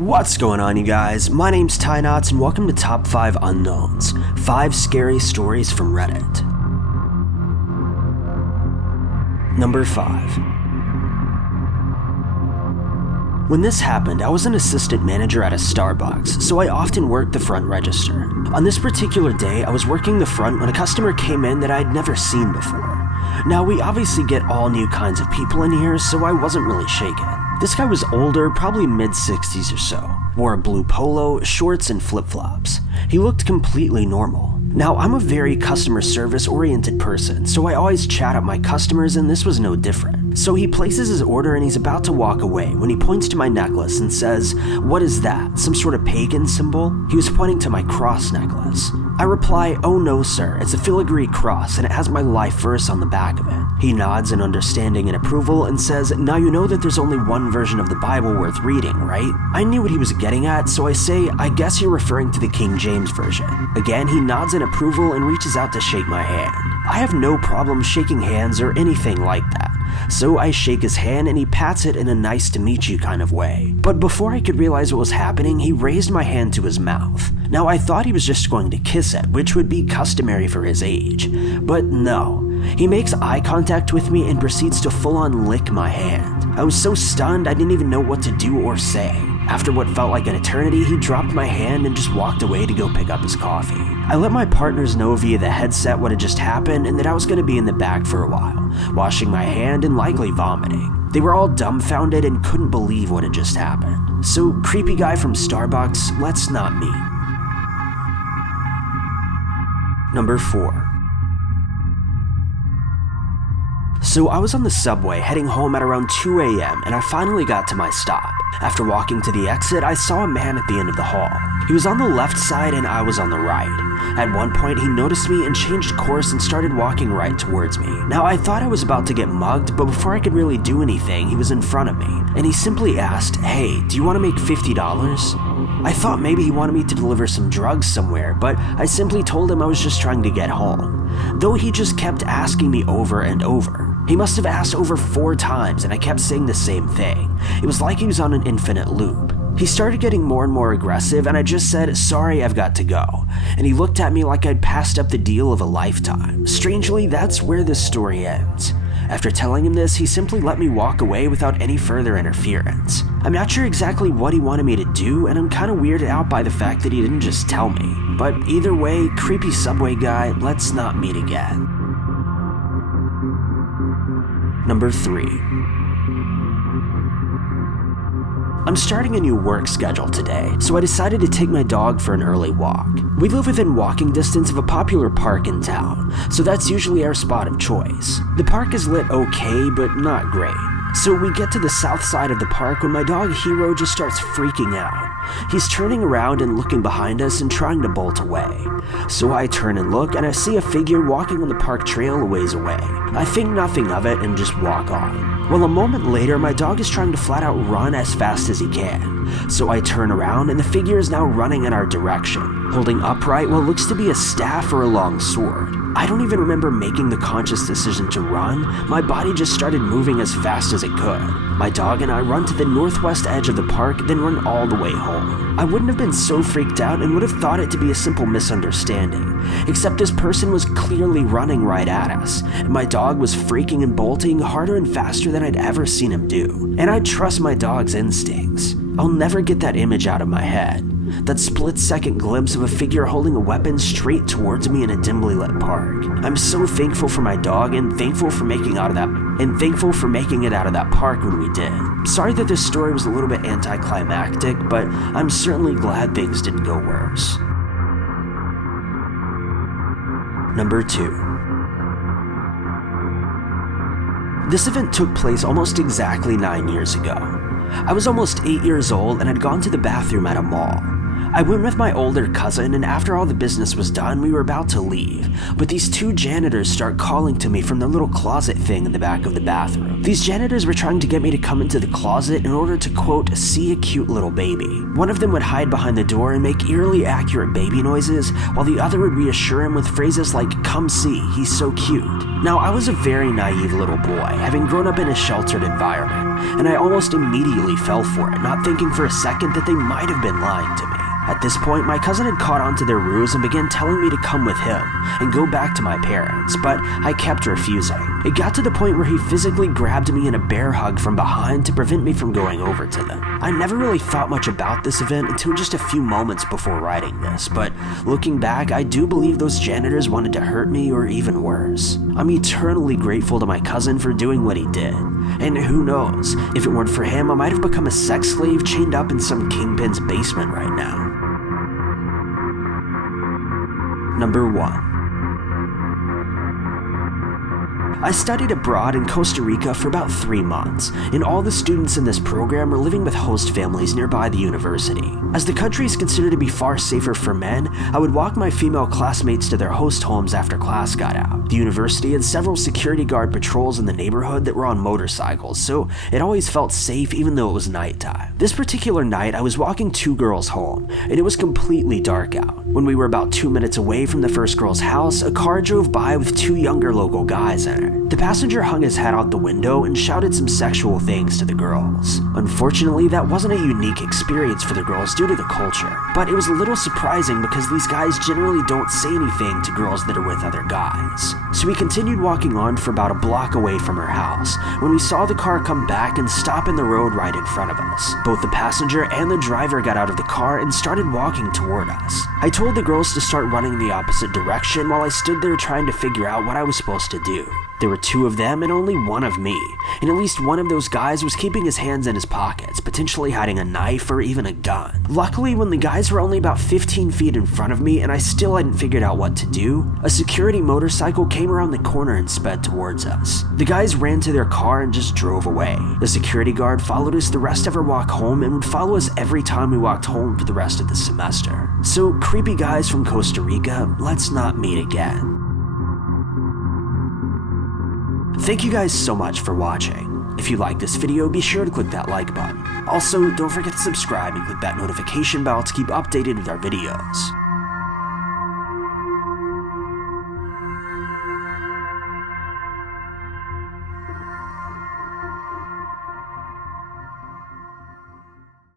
What's going on, you guys? My name's Ty Knots and welcome to Top 5 Unknowns, 5 scary stories from Reddit. Number 5. When this happened, I was an assistant manager at a Starbucks, so I often worked the front register. On this particular day, I was working the front when a customer came in that I'd never seen before. Now, we obviously get all new kinds of people in here, so I wasn't really shaken. This guy was older, probably mid-60s or so, wore a blue polo, shorts, and flip-flops. He looked completely normal. Now, I'm a very customer service-oriented person, so I always chat up my customers, and this was no different. So he places his order and he's about to walk away when he points to my necklace and says, "What is that? Some sort of pagan symbol?" He was pointing to my cross necklace. I reply, "Oh no sir, it's a filigree cross and it has my life verse on the back of it." He nods in understanding and approval and says, "Now you know that there's only one version of the Bible worth reading, right?" I knew what he was getting at, so I say, "I guess you're referring to the King James Version." Again, he nods in approval and reaches out to shake my hand. I have no problem shaking hands or anything like that. So I shake his hand and he pats it in a nice to meet you kind of way. But before I could realize what was happening, he raised my hand to his mouth. Now I thought he was just going to kiss it, which would be customary for his age. But no. He makes eye contact with me and proceeds to full-on lick my hand. I was so stunned I didn't even know what to do or say. After what felt like an eternity, he dropped my hand and just walked away to go pick up his coffee. I let my partners know via the headset what had just happened and that I was going to be in the back for a while, washing my hand and likely vomiting. They were all dumbfounded and couldn't believe what had just happened. So, creepy guy from Starbucks, let's not meet. Number 4. So I was on the subway heading home at around 2 a.m. and I finally got to my stop. After walking to the exit, I saw a man at the end of the hall. He was on the left side and I was on the right. At one point, he noticed me and changed course and started walking right towards me. Now, I thought I was about to get mugged, but before I could really do anything, he was in front of me. And he simply asked, "Hey, do you want to make $50? I thought maybe he wanted me to deliver some drugs somewhere, but I simply told him I was just trying to get home. Though he just kept asking me over and over. He must have asked over 4 times and I kept saying the same thing. It was like he was on an infinite loop. He started getting more and more aggressive and I just said, "Sorry, I've got to go." And he looked at me like I'd passed up the deal of a lifetime. Strangely, that's where this story ends. After telling him this, he simply let me walk away without any further interference. I'm not sure exactly what he wanted me to do, and I'm kind of weirded out by the fact that he didn't just tell me. But either way, creepy subway guy, let's not meet again. Number 3. I'm starting a new work schedule today, so I decided to take my dog for an early walk. We live within walking distance of a popular park in town, so that's usually our spot of choice. The park is lit okay, but not great. So we get to the south side of the park when my dog Hero just starts freaking out. He's turning around and looking behind us and trying to bolt away. So I turn and look and I see a figure walking on the park trail a ways away. I think nothing of it and just walk on. Well, a moment later, my dog is trying to flat out run as fast as he can. So I turn around and the figure is now running in our direction, holding upright what looks to be a staff or a long sword. I don't even remember making the conscious decision to run. My body just started moving as fast as it could. My dog and I run to the northwest edge of the park, then run all the way home. I wouldn't have been so freaked out and would have thought it to be a simple misunderstanding, except this person was clearly running right at us, and my dog was freaking and bolting harder and faster than I'd ever seen him do. And I trust my dog's instincts. I'll never get that image out of my head. That split-second glimpse of a figure holding a weapon straight towards me in a dimly lit park. I'm so thankful for my dog and thankful for making it out of that park when we did. Sorry that this story was a little bit anticlimactic, but I'm certainly glad things didn't go worse. Number 2. This event took place almost exactly 9 years ago. I was almost 8 years old and had gone to the bathroom at a mall. I went with my older cousin, and after all the business was done, we were about to leave, but these two janitors start calling to me from the little closet thing in the back of the bathroom. These janitors were trying to get me to come into the closet in order to, quote, see a cute little baby. One of them would hide behind the door and make eerily accurate baby noises, while the other would reassure him with phrases like, "Come see, he's so cute." Now, I was a very naive little boy, having grown up in a sheltered environment, and I almost immediately fell for it, not thinking for a second that they might have been lying to me. At this point, my cousin had caught on to their ruse and began telling me to come with him and go back to my parents, but I kept refusing. It got to the point where he physically grabbed me in a bear hug from behind to prevent me from going over to them. I never really thought much about this event until just a few moments before writing this, but looking back, I do believe those janitors wanted to hurt me or even worse. I'm eternally grateful to my cousin for doing what he did. And who knows, if it weren't for him, I might have become a sex slave chained up in some kingpin's basement right now. Number 1. I studied abroad in Costa Rica for about 3 months, and all the students in this program were living with host families nearby the university. As the country is considered to be far safer for men, I would walk my female classmates to their host homes after class got out. The university had several security guard patrols in the neighborhood that were on motorcycles, so it always felt safe even though it was nighttime. This particular night, I was walking 2 girls home, and it was completely dark out. When we were about 2 minutes away from the first girl's house, a car drove by with 2 younger local guys in it. The passenger hung his head out the window and shouted some sexual things to the girls. Unfortunately, that wasn't a unique experience for the girls due to the culture, but it was a little surprising because these guys generally don't say anything to girls that are with other guys. So we continued walking on for about a block away from her house when we saw the car come back and stop in the road right in front of us. Both the passenger and the driver got out of the car and started walking toward us. I told the girls to start running the opposite direction while I stood there trying to figure out what I was supposed to do. There were 2 of them and only 1 of me, and at least one of those guys was keeping his hands in his pockets, potentially hiding a knife or even a gun. Luckily, when the guys were only about 15 feet in front of me and I still hadn't figured out what to do, a security motorcycle came around the corner and sped towards us. The guys ran to their car and just drove away. The security guard followed us the rest of our walk home and would follow us every time we walked home for the rest of the semester. So, creepy guys from Costa Rica, let's not meet again. Thank you guys so much for watching. If you like this video, be sure to click that like button. Also, don't forget to subscribe and click that notification bell to keep updated with our videos.